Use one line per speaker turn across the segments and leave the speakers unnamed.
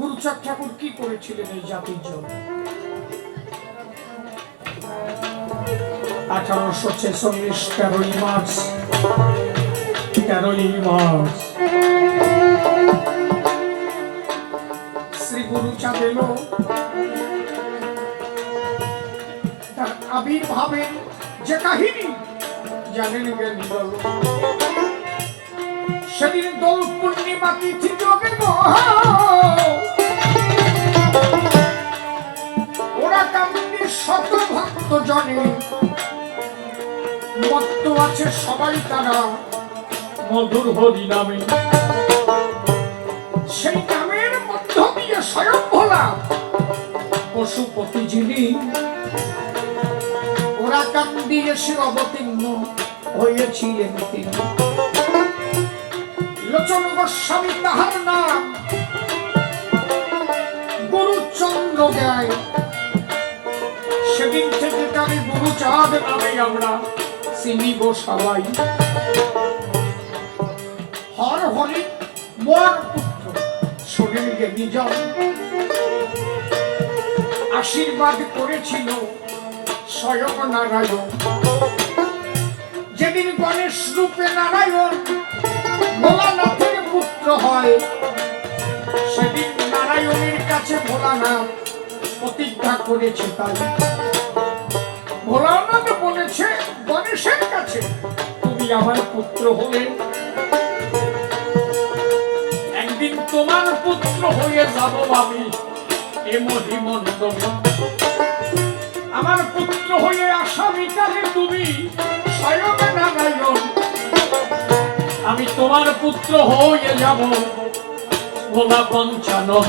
গুরুচাঁদ ঠাকুর কি করেছিলেন এই জাতির জন্য? আঠারোশো ছেচল্লিশ, তেরোই মার্চ। তেরোই মার্চ। শ্রী গুরুচাঁদ এলো। তার আবির্ভাবের যে কাহিনী জানেন জ্ঞানী সেদিন দোল পূর্ণিমা তিথি যোগে মহা শত ভক্ত জনে মত্ত আছে সবাই তারা মধুর হরি নামে সেই নামের মধ্য দিয়ে স্বয়ং ভোলা পশুপতি যিনি ওরা কান্দি এসে অবতীর্ণ হয়েছিলেন তিনি। লোচন গোস্বামী তাহার নাম গুরুচন্দ্র গায় সেদিন থেকে তাকে নামে আমরা। চিনিব সবাই। হর হরি, মোর পুত্র গে নিজন আশীর্বাদ করেছিল স্বয়ং নারায়ণ। যেদিন গণেশ রূপে নারায়ণ ভোলানাথের পুত্র হয়, সেদিন নারায়ণের কাছে ভোলানাথ প্রতিজ্ঞা করেছে তাই। ভোলানাথ বলেছে, গণেশের কাছে, তুমি আমার পুত্র হলে। একদিন তোমার পুত্র হয়ে যাব আমি, এ মহিমণ্ডলে আমার পুত্র হয়ে আসামিকালে তুমি স্বয়ং নারায়ণ। আমি তোমার পুত্র হয়ে যাব, ভোলা পঞ্চানন।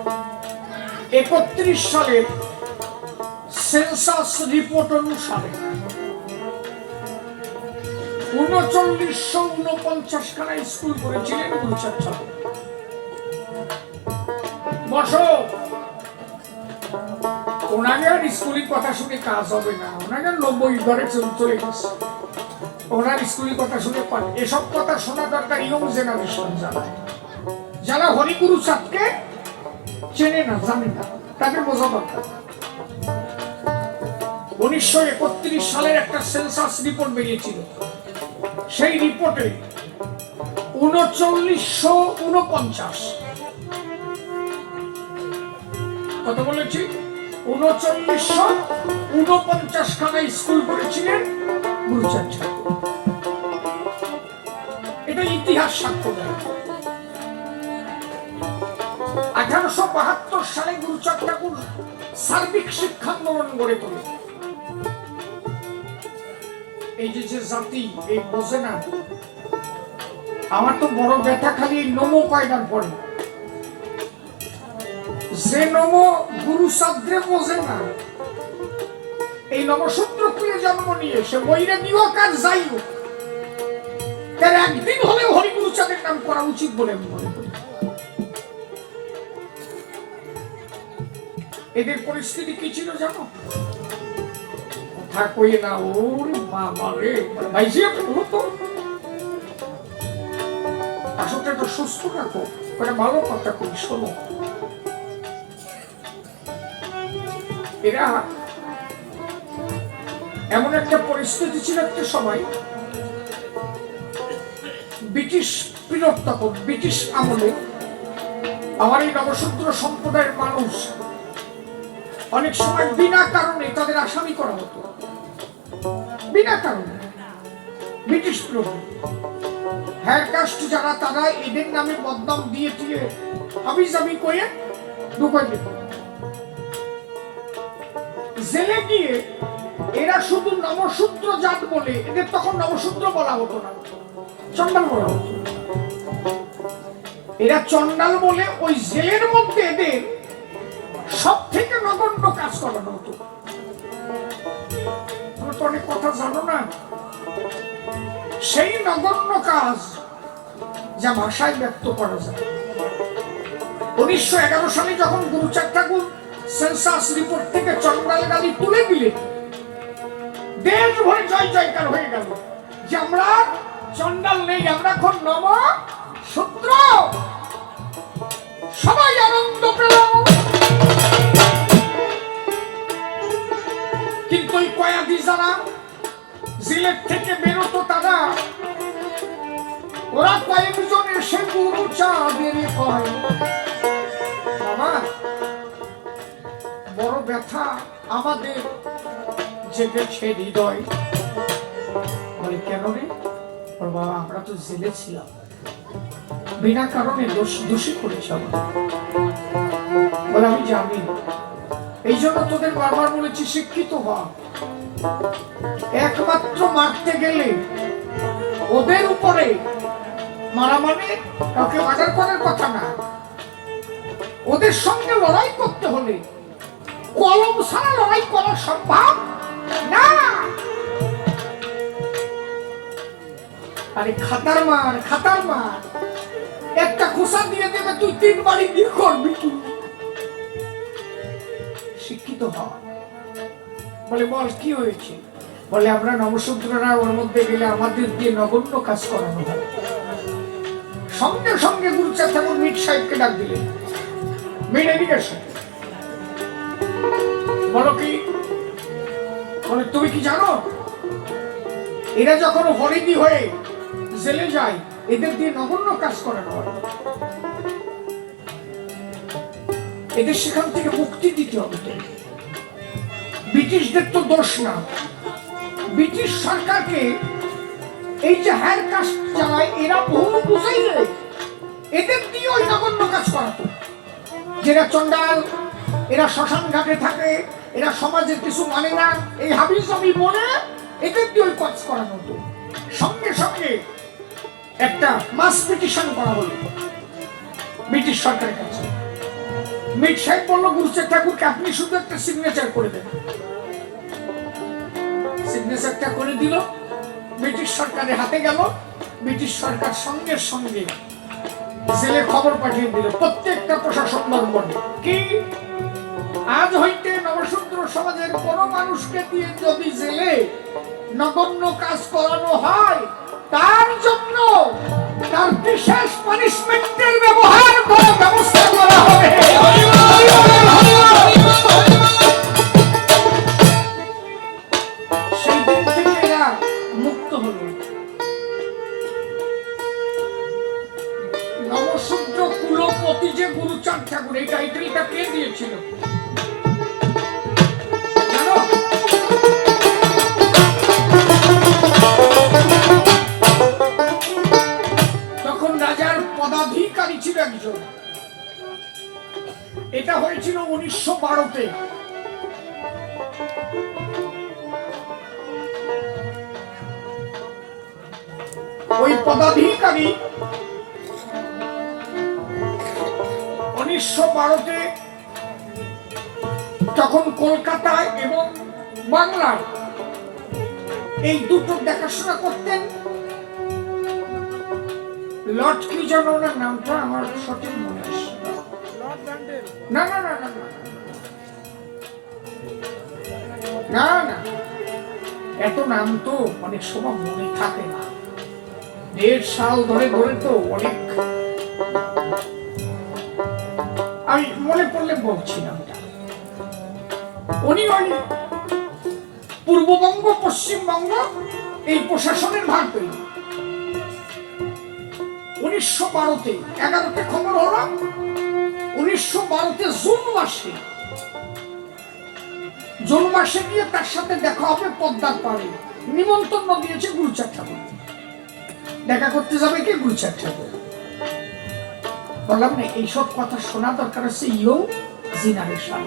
একত্রিশ সালের সেন্সাস রিপোর্ট অনুসারে উনচল্লিশশো উনপঞ্চাশ খানা স্কুল করেছিলেন বসো। ওনাকে আর স্কুলের কথা শুনে কাজ হবে না। ওনাকে নব্বই ঘরে চলে গেছে। ওনার স্কুলের কথা শুনে এসব কথা শোনা দরকার ইয়ং জেনারেশন যারা। যারা হরিগুরু চাঁদকে চেনে না জানে না। তাদের বোঝা দরকার উনিশশো একত্রিশ সালের একটা সেন্সাস রিপোর্ট বেরিয়েছিল। সেই রিপোর্টে উনচল্লিশশো উনপঞ্চাশ। কত বলেছি? উনচল্লিশশো উনপঞ্চাশ খানা স্কুল করেছিলেন ঠাকুর। এটা ইতিহাস সাক্ষ্য দেয়। আঠারোশো বাহাত্তর সালে ঠাকুর সার্বিক গড়ে তোলে। এই যে যে জাতি, এই না আমার তো বড় ব্যথা খালি নমো কয়দার পরে। যে নম গুরু সাদ্রে বোঝে না এই নবসূত্র প্রিয় জন্ম নিয়ে সে বইরে নিয়োগ আর যাই হোক তার একদিন হলেও হরিগুরু চাঁদের নাম করা উচিত বলে আমি মনে করি। এদের পরিস্থিতি কি ছিল জানো? কথা কই না ওরে বাবা রে। ভাইজিয়া বলো তো? আসলে তো সুস্থ রাখো করে ভালো কথা কই, শোনো। এরা এমন একটা পরিস্থিতি ছিল একটা সময়, ব্রিটিশ পিরিয়ড তখন ব্রিটিশ আমলে, আমার এই নবসূত্র সম্প্রদায়ের মানুষ অনেক সময় বিনা কারণে তাদের আসামি করা হতো। বিনা কারণে। ব্রিটিশ প্রভু। হ্যার কাস্ট যারা, তারা এদের নামে বদনাম দিয়ে দিয়ে হাবি জাবি করে ঢুকাই দিত। জেলে গিয়ে এরা শুধু নবসূত্র জাত বলে, এদের তখন নবসূত্র বলা হতো না। চন্ডাল বলা হতো। এরা চন্ডাল বলে ওই জেলের মধ্যে এদের সব থেকে নগণ্য কাজ করানো হতো তো অনেক কথা জানো না? সেই নগণ্য কাজ যা ভাষায় ব্যক্ত করা যায়। উনিশশো এগারো সালে যখন গুরুচাঁদ ঠাকুর সেন্সাস রিপোর্ট থেকে চন্ডাল গালি তুলে দিলেন, দেশ ভরে জয় জয়কার হয়ে গেল। যে আমরা চন্ডাল নেই, আমরা এখন নব সূত্র সবাই আনন্দ ওই কয়াদি যারা জেলের থেকে বেরোতো তারা, ওরা কয়েকজন এসে গুরু চা বেরিয়ে কয়। বাবা, বড় ব্যথা আমাদের জেগেছে হৃদয়। বলে, কেন রে? ওর বাবা, আমরা তো জেলে ছিলাম। বিনা কারণে দোষ দোষী করেছি আমি জানি। এই জন্য তোদের বারবার বলেছি, শিক্ষিত হওয়া। একমাত্র মারতে গেলে ওদের উপরে মারা মানে কাউকে মার্ডার করার কথা না। ওদের সঙ্গে লড়াই করতে হলে কলম ছাড়া লড়াই করা সম্ভব না। আরে খাতার মার খাতার মার। একটা খোসা দিয়ে দেবে, তুই তিন বাড়ি দিয়ে করবি। কি শিক্ষিত হওয়া বলে, বল, কি হয়েছে? বলে, আমরা নবশূদ্ররা ওর মধ্যে গেলে আমাদের দিয়ে নগণ্য কাজ করানো হয়। সঙ্গে সঙ্গে গুরুচাঁদ ঠাকুর মিট সাহেবকে ডাক দিলেন। মিট এসো। বলো কি? বলে, তুমি কি জানো? এরা যখন হরিদি হয়ে জেলে যায়, এদের দিয়ে নগণ্য কাজ করানো হয়। এদের সেখান থেকে মুক্তি দিতে হবে। তো ব্রিটিশদের তো দোষ না। ব্রিটিশ সরকারকে এই যে হ্যার কাস্ট চালায়, এরা বহু বুঝাইলে এদের দিয়ে ওই নগণ্য কাজ করাতো যেটা চন্ডাল এরা শ্মশান ঘাটে থাকে, এরা সমাজের কিছু মানে না, এই হাবিজ আমি বলে এদের দিয়ে ওই কাজ করানো হতো সঙ্গে সঙ্গে একটা মাস পিটিশন করা হলো ব্রিটিশ সরকারের কাছে। মিট সাহেব ঠাকুরকে আপনি শুধু একটা সিগনেচার করে দেন। সিগনেচারটা করে দিল, ব্রিটিশ সরকারের হাতে গেল, ব্রিটিশ সরকার সঙ্গে সঙ্গে জেলে খবর পাঠিয়ে দিল, প্রত্যেকটা প্রশাসন কি? আজ হইতে নবসূত্র সমাজের কোন মানুষকে দিয়ে যদি জেলে নগণ্য কাজ করানো হয়, তার জন্য তার বিশেষ পানিশমেন্টের ব্যবহার করার ব্যবস্থা করা হবে। সেই ওই পদাধিকারী উনিশশো বারোতে তখন কলকাতায় এবং বাংলায় এই দুটো দেখাশোনা করতেন, লর্ড কি যেন ওনার নামটা আমার সঠিক মনে আসছে না না না না না। না না। এত নাম তো অনেক সময় মনে থাকে না। দেড় সাল ধরে ধরে তো অনেক। আমি মনে পড়লে বলছি নামটা। উনি ওই পূর্ববঙ্গ, পশ্চিমবঙ্গ, এই প্রশাসনের ভাগ পেলেন উনিশশো বারোতে এগারোতে খবর হলো, উনিশশো বারোতে জুন মাসে জুন মাসে গিয়ে তার সাথে দেখা হবে, পদ্মার পাড়ে। নিমন্ত্রণ দিয়েছে গুরুচাঁদ ঠাকুর। দেখা করতে যাবে কি? গুরুচাঁদ ঠাকুর। বললাম না, এইসব কথা শোনা দরকার হচ্ছে ইয়ং জেনারেশন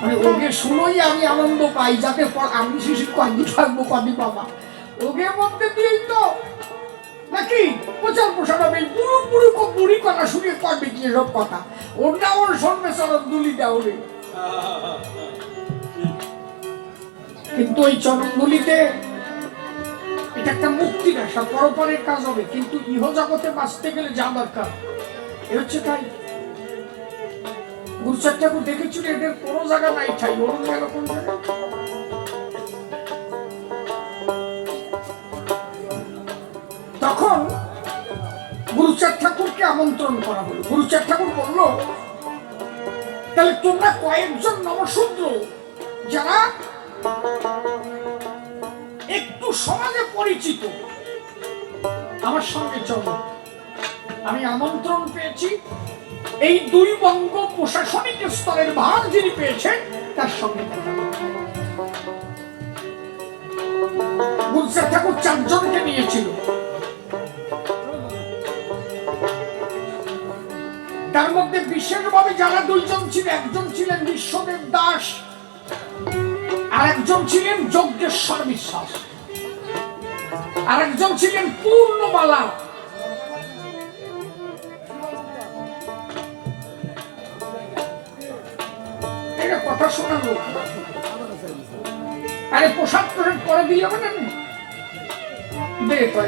মানে ওকে শুনোই আমি আনন্দ পাই, যাতে পর আমি শিশু কদিন থাকব কদিন বাবা। ওকে মধ্যে দিয়েই তো নাকি প্রচার চাল পোষাবে বুড়ো বুড়ো বুড়ি কথা শুনে করবে কি এসব কথা? ওর না ওর সঙ্গে চরণ দুলি দেওয়া কিন্তু ওই চরণগুলিতে এটা একটা মুক্তির আশা পরপরের কাজ হবে। কিন্তু ইহ জগতে বাঁচতে গেলে যা দরকার, এ হচ্ছে তাই। গুরুচার ঠাকুর দেখেছিল এদের কোনো জায়গা নাই ঠাই জায়গায় তখন গুরুচার ঠাকুরকে আমন্ত্রণ করা হলো। গুরুচার ঠাকুর বলল, তাহলে তোমরা কয়েকজন নবশূদ্র যারা একটু সমাজে পরিচিত। আমার সঙ্গে চলো। আমি আমন্ত্রণ পেয়েছি। এই দুই বঙ্গ প্রশাসনিক স্তরের ভাগ যিনি পেয়েছেন, তার সঙ্গে গুলজার ঠাকুর চারজনকে নিয়েছিল। তার মধ্যে বিশেষভাবে যারা দুইজন ছিলেন, একজন ছিলেন বিশ্বদেব দাস। আর একজন ছিলেন যজ্ঞেশ্বর বিশ্বাস। আর একজন ছিলেন পূর্ণমালা। এটা কথা শোনালো আরে পোশাক টোশাক করে দিলে হবে না? দে তো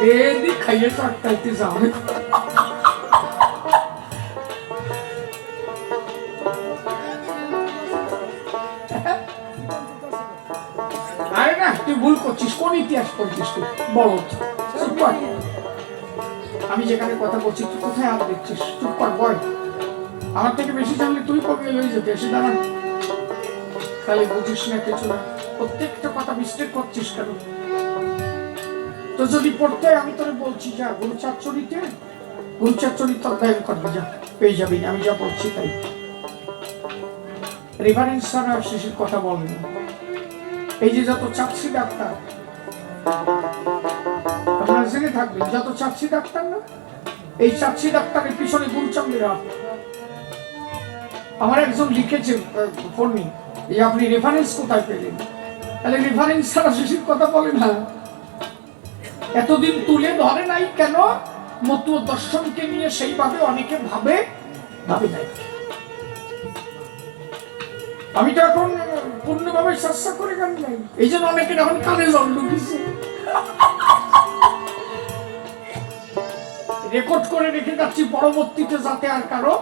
দে দি খাইয়ে তো আটকাইতে যাও। করছিস কোন ইতিহাস পড়ছিস তুই? বল। চুপ কর। আমি যেখানে কথা বলছি, তুই কোথায় হাত দিচ্ছিস? চুপ কর আমার থেকে বেশি জানলে তুই কবি হয়ে যেতে? এসে দাঁড়ান খালি বুঝিস না কিছু না। প্রত্যেকটা কথা মিস্টেক করছিস কেন? তো যদি পড়তে আমি তোরে বলছি, যা গুরুচার চরিতে গুরুচার চরিত্র অধ্যয়ন করবি যা, পেয়ে যাবি আমি যা পড়ছি তাই। রেফারেন্স ছাড়া শিশুর কথা বলবেন না। এই যে যত চাপসি ডাক্তার, আপনারা জেনে থাকবেন, যত চাচ্ছি ডাক্তার না, এই চাচ্ছি ডাক্তারের পিছনে গুরুচন্দ্রের আমার একজন লিখেছে ফোনে এই আপনি রেফারেন্স কোথায় পেলেন? তাহলে রেফারেন্স ছাড়া শিশুর কথা বলে না। এতদিন তুলে ধরে নাই কেন? মতুয় দর্শনকে নিয়ে সেইভাবে অনেকে ভাবে ভাবে নাই। আমি তো এখন পূর্ণভাবে করে গান এই জন্য অনেকে এখন কানে জল ঢুকিছে রেকর্ড করে রেখে যাচ্ছি পরবর্তীতে যাতে আর কারও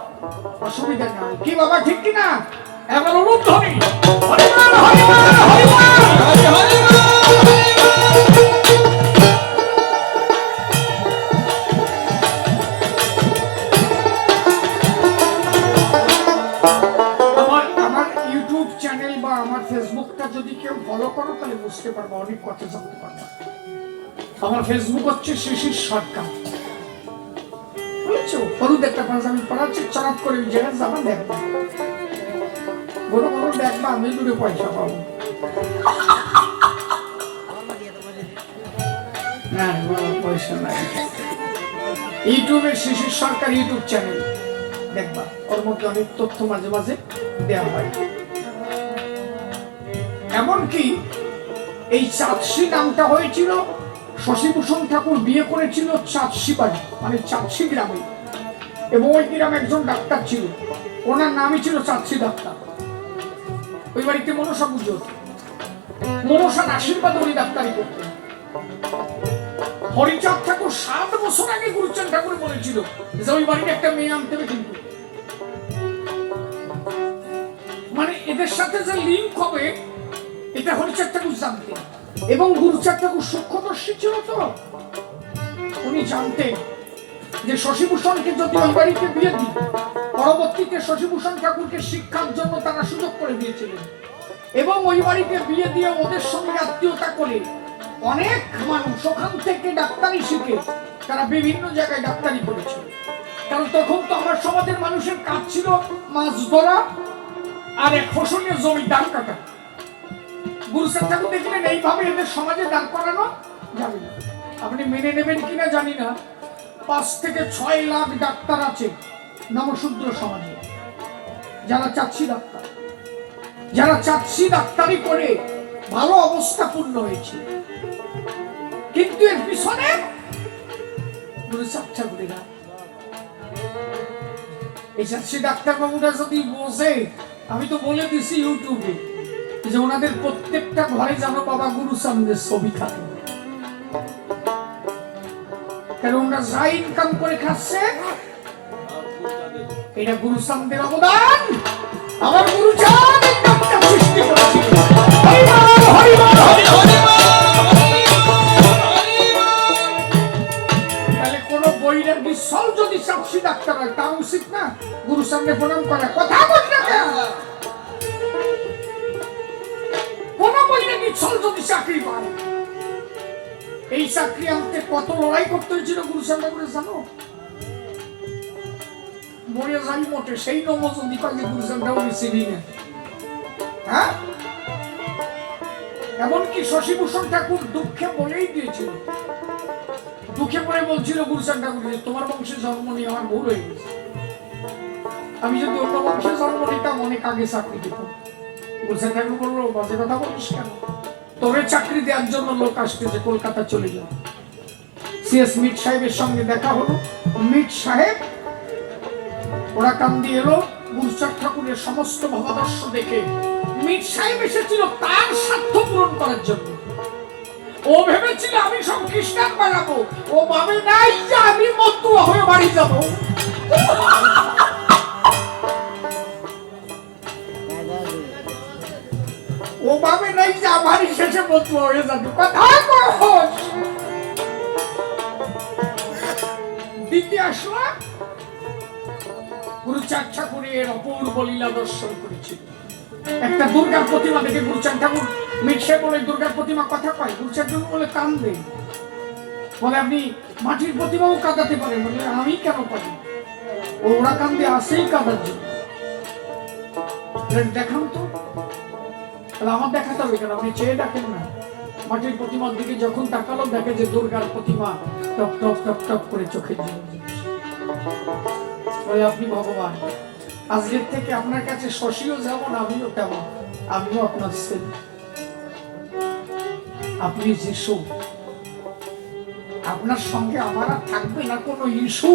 অসুবিধা না কি বাবা, ঠিক কি না এবার অনুপ ধরি পড়াচ্ছে চড়াত করে ওই আমি দূরে পয়সা পাবো। ইউটিউবে সরকার ইউটিউব চ্যানেল দেখবা ওর মধ্যে অনেক তথ্য মাঝে মাঝে দেওয়া হয়। এমনকি এই চাঁদশি নামটা হয়েছিল, শশীভূষণ ঠাকুর বিয়ে করেছিল চাঁদশি বাড়ি মানে চাঁদশি গ্রামে। এবং ওই গ্রামে একজন ডাক্তার ছিল। ওনার নামই ছিল চাঁদশি ডাক্তার। ওই বাড়িতে মনসা পুজো। মনসার আশীর্বাদ উনি ডাক্তারি করতেন। হরিচাঁদ ঠাকুর সাত বছর আগে গুরুচাঁদ ঠাকুর বলেছিল যে, ওই বাড়িতে একটা মেয়ে আনতে হবে কিন্তু। মানে এদের সাথে যে লিঙ্ক হবে, এটা হরিচাঁদ ঠাকুর জানতেন। এবং গুরুচাঁদ ঠাকুর সূক্ষ্মদর্শী ছিল তো। উনি জানতেন। যে শশীভূষণকে ওই বাড়িতে বিয়ে দিই পরবর্তীতে শশীভূষণ ঠাকুরকে শিক্ষার জন্য তারা সুযোগ করে দিয়েছিলেন। এবং ওই বাড়িতে বিয়ে দিয়ে ওদের সঙ্গে আত্মীয়তা করে অনেক মানুষ ওখান থেকে ডাক্তারি শিখে তারা বিভিন্ন জায়গায় ডাক্তারি করেছিল কারণ তখন তো আমার সমাজের মানুষের কাজ ছিল মাছ ধরা আর এক ফসলের জমি দান কাটা। গুরু সাহেব ঠাকুর দেখলেন, এইভাবে এদের সমাজে দান করানো যাবে না। আপনি মেনে নেবেন কিনা জানি না। পাঁচ থেকে ছয় লাখ ডাক্তার আছে নমশূদ্র সমাজে। যারা চাচ্ছি ডাক্তার, যারা চাচ্ছি ডাক্তারি করে ভালো অবস্থা পূর্ণ হয়েছে। কিন্তু এর পিছনে এই চাচ্ছি ডাক্তারবাবুরা যদি বসে আমি তো বলে দিছি ইউটিউবে যে ওনাদের প্রত্যেকটা ঘরে যেন বাবা গুরু সামনের ছবি থাকে। কারণ ওনারা যা ইনকাম করে খাচ্ছে। এটা গুরু সামদের অবদান। আমার গুরু চাঁদ এই নামটা সৃষ্টি করেছিল। হরিবল হরিবল তাহলে কোন বৈরাগী সল যদি তা উচিত না? গুরু সামনে প্রণাম করা। কথা বলি না কেন? সল যদি চাকরি পায় এই চাকরি আনতে কত লড়াই করতে হয়েছিল গুরু করে জানো? যাই মোটে, সেই নম যদি গুরু হ্যাঁ? এমনকি শশীভূষণ ঠাকুর দুঃখে বলেই দিয়েছিল। দুঃখে পড়ে বলছিল গুরুচান ঠাকুর তোমার বংশে জন্ম নিয়ে আমার ভুল হয়ে গেছে। আমি যদি অন্য বংশে জন্ম নিতাম, অনেক আগে চাকরি দিতাম। গুরুচান ঠাকুর বলল, বাজে কথা বলিস কেন? তোরে চাকরি দেওয়ার জন্য লোক আসতেছে কলকাতা চলে যাও সিএস মিট সাহেবের সঙ্গে দেখা হলো। মিট সাহেব, ওরা কান্দি এলো। গুরুচাঁদ ঠাকুরের সমস্ত ভাবাদর্শ দেখে মিট সাহেব এসেছিল তার স্বার্থ পূরণ করার জন্য। ও ভেবেছিল আমি সব খ্রিস্টান বানাবো। ও ভাবে নাই যে আমি মতুয়া হয়ে বাড়ি যাব। আমারই শেষে হয়ে যাবে কথা কস দিতে আসলাম গুরু চাঁদ ঠাকুরের অপূর্ব লীলা দর্শন করেছিল একটা দুর্গার প্রতিমা দেখে গুরুচাঁদ ঠাকুর মিটসে বলে দুর্গার প্রতিমা কথা কয় গুরুচাঁদ ঠাকুর বলে কান্দে। বলে, আপনি মাটির প্রতিমাও কাঁদাতে পারেন। বলে, আমি কেন পারি? ওরা কান্দে, আসেই কাঁদার জন্য। দেখান তো। তাহলে আমার দেখাতে হবে কেন? আপনি চেয়ে দেখেন না। মাটির প্রতিমার দিকে যখন তাকালো, দেখে যে দুর্গার প্রতিমা টপ টপ টপ টপ করে জল ঝরছে। আপনি ভগবান, আজকের থেকে আপনার কাছে শশীও যেমন আমিও তেমন, আমিও আপনার ছেলে আপনি যিশু, আপনার সঙ্গে আমার থাকবে না কোনো ইস্যু।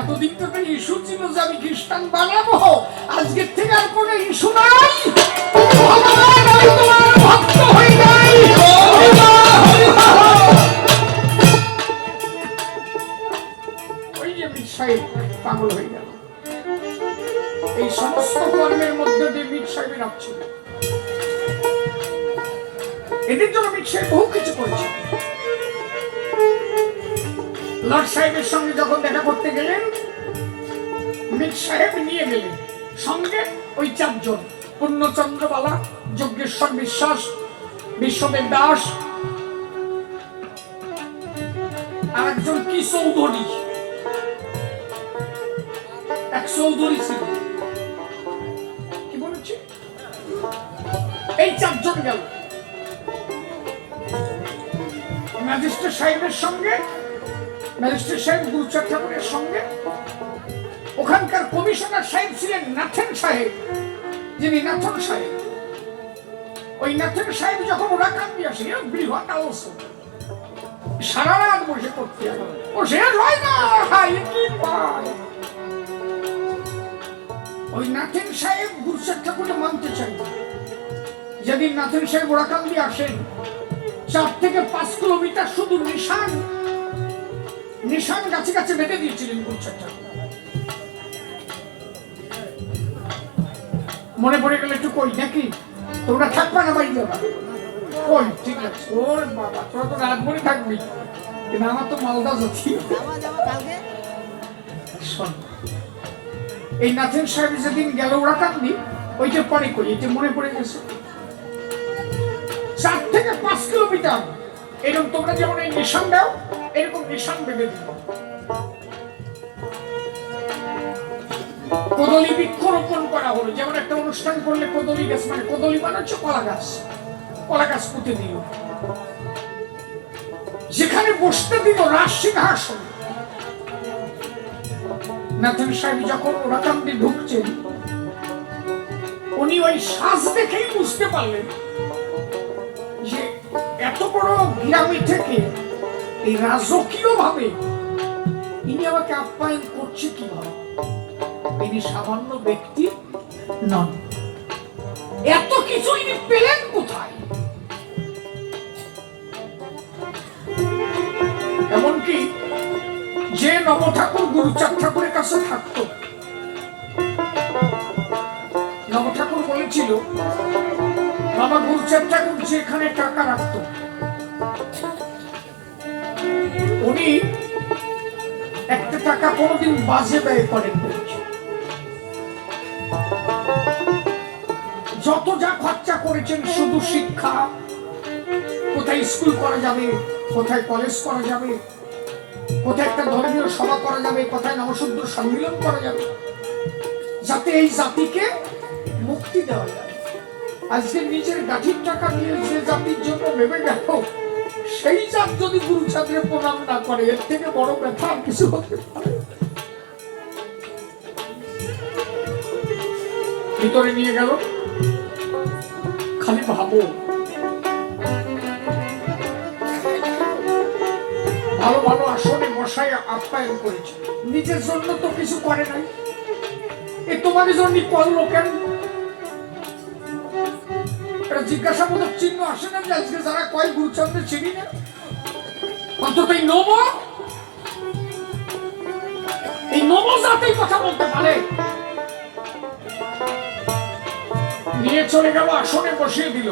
এতদিন তো একটা ইস্যু ছিল যে আমি খ্রিস্টান বানাবো। আজকের থেকে আর কোনো ইস্যু নাই। ওই যে মির পাগল হয়ে গেল। এই সমস্ত কর্মের মধ্যে দিয়ে মির সাহেবের এদের জন্য সাহেব বহু কিছু করেছে। লর্ড সাহেবের সঙ্গে যখন দেখা করতে গেলেন মির সাহেব নিয়ে গেলেন। সঙ্গে ওই চারজন পূর্ণচন্দ্রবালা যজ্ঞেশ্বর বিশ্বাস, বিশ্বদেব দাস, আর কি চৌধুরী। এক চৌধুরী ছিল। কি বলেছে? এই চারজন গেল। ম্যাজিস্ট্রেট সাহেবের সঙ্গে ম্যাজিস্ট্রেট সাহেব গুরুচাঁদ ঠাকুরের সঙ্গে। ওখানকার কমিশনার সাহেব ছিলেন নাথেন সাহেব, যিনি নাথন সাহেব। ওই নাথেন সাহেব যখন ওরা কান্দি আসে বৃহৎ আলোচনা সারা রাত বসে করতে ও শেষ হয় না ওই নাথেন সাহেব গুরুচাঁদ ঠাকুরকে মানতে চাই। যেদিন নাথেন সাহেব ওরা ওরাকান্দি আসেন, চার থেকে পাঁচ কিলোমিটার শুধু নিশান নিশান গাছে গাছে বেঁধে দিয়েছিলেন ঠাকুর মনে পড়ে গেলে একটু কই নাকি? তোমরা থাকবা না বাড়ি যাবা কই? ঠিক আছে। ওর বাবা তোরা তো রাত ভরে থাকবি কিন্তু আমার তো মালদা যাচ্ছি। শোন এই নাথেন সাহেব যেদিন গেল ওরা কান্দি ওইটা পরে করি এটা মনে পড়ে গেছে। চার থেকে পাঁচ কিলোমিটার। এরকম তোমরা যেমন এই নিশান দাও, এরকম নিশান বেঁধে দিও কদলি বৃক্ষরোপণ করা হলো, যেমন একটা অনুষ্ঠান করলে কদলি গাছ মানে কদলি মানে কলা গাছ কলা গাছ পুঁতে দিল। যেখানে বসতে দিল রাজ সিংহাসন। নাথন সাহেব যখন ওরাকান্দি ঢুকছেন, উনি ওই শ্বাস দেখেই বুঝতে পারলেন এত বড় গ্রামে থেকে এই রাজকীয় ভাবে ইনি আমাকে আপ্যায়ন করছে কীভাবে? ইনি সামান্য ব্যক্তি নন। এত কিছু ইনি পেলেন কোথায়? এমনকি যে নব ঠাকুর গুরুচাঁদ ঠাকুরের কাছে থাকতো নব ঠাকুর বলেছিল, বাবা গুরুচাঁদ ঠাকুর যেখানে টাকা রাখতো একটা টাকা কোনোদিন বাজে ব্যয় করেন যত যা খরচা করেছেন, শুধু শিক্ষা, কোথায় স্কুল করা যাবে, কোথায় কলেজ করা যাবে, কোথায় একটা ধর্মীয় সভা করা যাবে, কোথায় নবসূদ্র সম্মিলন করা যাবে, যাতে এই জাতিকে মুক্তি দেওয়া যায়। আজকে নিজের গাঠির টাকা নিয়ে যে জাতির জন্য ভেবে গেল সেই জাত যদি গুরুচাঁদের প্রণাম না করে, এর থেকে বড় ব্যথা আর কিছু হতে পারে ভিতরে নিয়ে গেল। খালি ভাবো। ভালো ভালো আসনে বসায় আপ্যায়ন করেছে। নিজের জন্য তো কিছু করে নাই। এ তোমার জন্য করল কেন? জিজ্ঞাসাবোধক চিহ্ন আসে না, যে আজকে যারা কয় গুরুচন্দ্র চিনি না? অন্তত এই নব? এই নব জাতেই কথা বলতে পারে। নিয়ে চলে গেল, আসনে বসিয়ে দিল।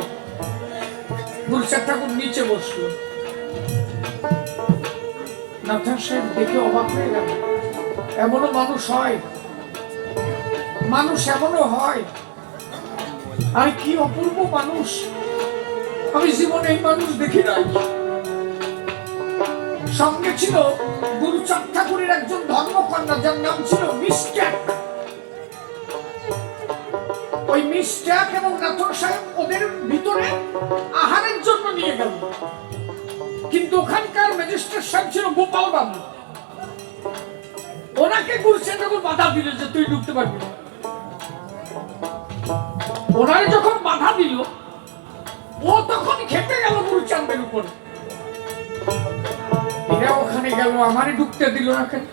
গুরুচাঁদ ঠাকুর নিচে বসল। নাথান সাহেব দেখে অবাক হয়ে গেল। এমনও মানুষ হয়। মানুষ এমনও হয় আর কি অপূর্ব মানুষ? আমি জীবনে এই মানুষ দেখি নাই। সঙ্গে ছিল গুরুচাঁদ ঠাকুরের একজন ধর্মকন্যা, যার নাম ছিল মিস্ট্যাক ওই মিস্ট্যাক এবং নাথর সাহেব ওদের ভিতরে আহারের জন্য নিয়ে গেল। কিন্তু ওখানকার ম্যাজিস্ট্রেট সাহেব ছিল গোপাল বাবু। ওনাকে ঠাকুর বাধা দিল যে তুই ঢুকতে পারবি না। ওনারে যখন বাধা দিল, ও তখন খেপে গেল গুরুচাঁদের উপরে। এরা ওখানে গেল, আমারে ঢুকতে দিল না কেন?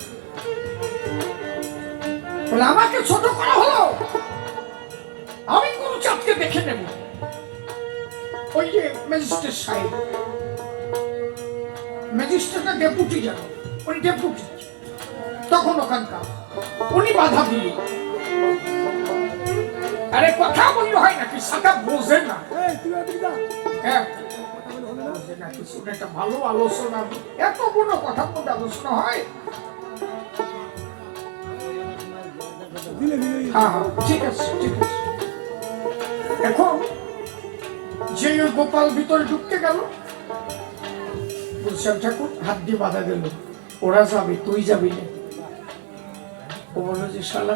আমাকে ছোট করা হলো। আমি গুরুচাঁদকে দেখে নেব। ওই যে ম্যাজিস্ট্রেট সাহেব ম্যাজিস্ট্রেটের ডেপুটি যেন উনি ডেপুটি, তখন ওখানকার, উনি বাধা দিলেন। আরে কথা বললে হয় নাকি সাদা বোঝে না। হ্যাঁ। কিছু একটা ভালো আলোচনা এত বড় কথা মধ্যে আলোচনা হয়? হ্যাঁ হ্যাঁ ঠিক আছে ঠিক আছে। এখন যে গোপাল ভিতরে ঢুকতে গেল গুলশান ঠাকুর হাত দিয়ে বাধা দিল। ওরা যাবে তুই যাবি না। ও বলল যে শালা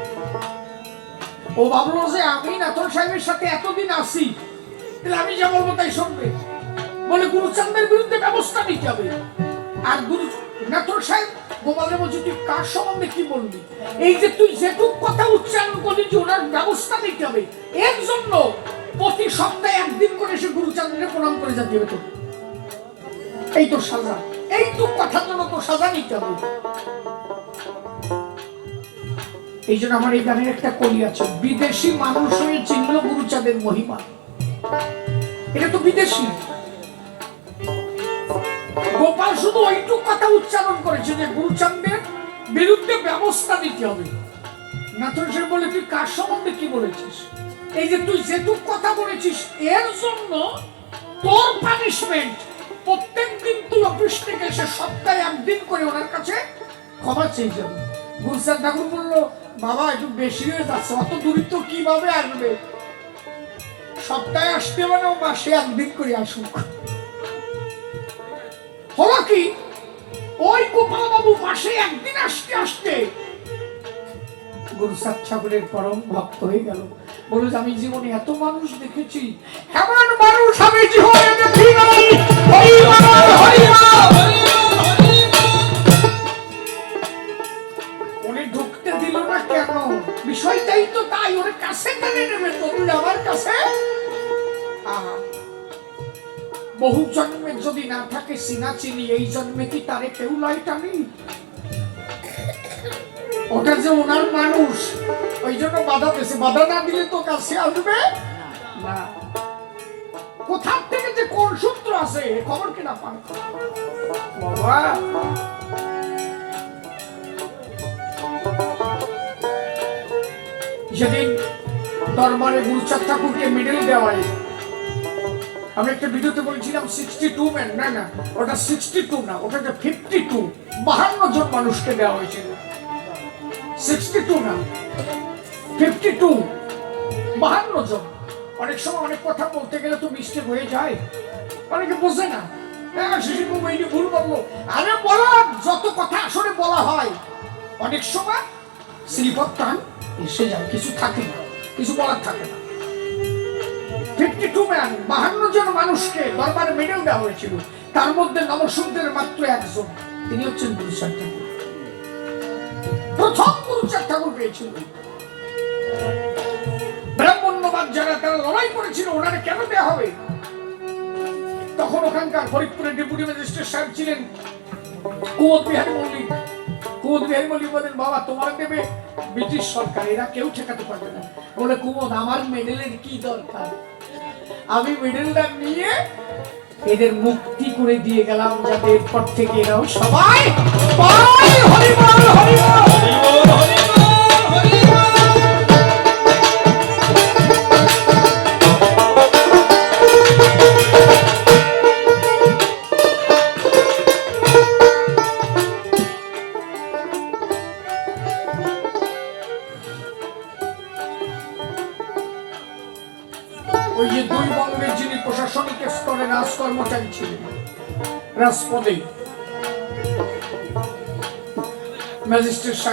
ও ভাবলো যে আমি নাথন সাহেবের সাথে এতদিন আসি তাহলে আমি যা বলব তাই শুনবে। বলে গুরুচাঁদের বিরুদ্ধে ব্যবস্থা নিতে হবে। আর গুরু নাথন সাহেব গোপালের বলছে তুই কার সম্বন্ধে কি বলবি? এই যে তুই যেটুক কথা উচ্চারণ করলি যে ওনার ব্যবস্থা নিতে হবে, এর জন্য প্রতি সপ্তাহে একদিন করে সে গুরুচাঁদের প্রণাম করে যেতে হবে। এই তো সাজা এই তো কথার জন্য তো সাজা নিতে হবে। এই জন্য আমার এই গানের একটা কলি আছে, বিদেশি মানুষ হয়ে চিনল গুরুচাঁদের মহিমা। এটা তো বিদেশি। গোপাল শুধু ওইটুক কথা উচ্চারণ করেছে যে গুরুচাঁদের বিরুদ্ধে ব্যবস্থা নিতে হবে। নাথন সাহেব বলে, তুই কার সম্বন্ধে কি বলেছিস? এই যে তুই যেটুক কথা বলেছিস, এর জন্য তোর পানিশমেন্ট প্রত্যেক দিন তুই অফিস থেকে এসে সপ্তাহে একদিন করে ওনার কাছে ক্ষমা চেয়ে যাবে। গুলশান ঠাকুর বলল বাবা একটু বেশি হয়ে যাচ্ছে অত দূরত্ব কীভাবে আসবে সপ্তাহে আসতে মানে ও মাসে একদিন করে আসুক হলো কি ওই গোপাল বাবু মাসে একদিন আসতে আসতে গুরুসাদ ঠাকুরের পরম ভক্ত হয়ে গেল বলল আমি জীবনে এত মানুষ দেখেছি এমন মানুষ আমি জীবনে দেখি নাই হরি হরি বিষয়টাই তো তাই ওর কাছে টেনে নেবে তো তুই আমার কাছে। বহু জন্মে যদি না থাকে সিনা চিনি এই জন্মে কি তারে কেউ লাই টানি ওটা যে ওনার মানুষ ওই জন্য বাধা দিয়েছে। বাধা না দিলে তো কাছে আসবে? না। কোথার থেকে যে কোন সূত্র আছে খবর কিনা পান? বাবা। যেদিন দরবারে গুরুচাঁদ ঠাকুরকে মেডেল দেওয়ায় আমি একটা ভিডিওতে বলছিলাম সিক্সটি টু ম্যান না না, ওটা সিক্সটি টু না ওটা ফিফটি টু বাহান্ন জন মানুষকে দেওয়া হয়েছিল। সিক্সটি টু না ফিফটি টু বাহান্ন জন। অনেক সময় অনেক কথা বলতে গেলে তো মিস্টেক হয়ে যায়। অনেকে বোঝে না। হ্যাঁ শিশির বাবু এই ভুল বলল আরে বলো যত কথা আসলে বলা হয়, অনেক সময় এসে যায়। কিছু থাকে না, কিছু বলার থাকে না। ফিফটি টু ম্যান বাহান্ন জন মানুষকে দরবারে মেডেল দেওয়া হয়েছিল। তার মধ্যে মাত্র একজন, তিনি হচ্ছেন গুরুচাঁদ ঠাকুর। প্রথম গুরুচাঁদ ঠাকুর পেয়েছিল। ব্রাহ্মণ্যবাদ যারা, তারা লড়াই করেছিল, ওনারা কেন দেওয়া হবে? তখন ওখানকার ফরিদপুরের ডেপুটি ম্যাজিস্ট্রেট সাহেব ছিলেন। কুমদ বিহারী মল্লিক। কুমদ বিহারী মল্লিক বলেন, বাবা, তোমার দেবে ব্রিটিশ সরকার, এরা কেউ ঠেকাতে পারবে না। বলে, কুমদ, আমার মেডেলের কি দরকার? আমি মেডেলটা নিয়ে এদের মুক্তি করে দিয়ে গেলাম, যাতে এরপর থেকে এরাও সবাই হরিবল হরিবল necessário.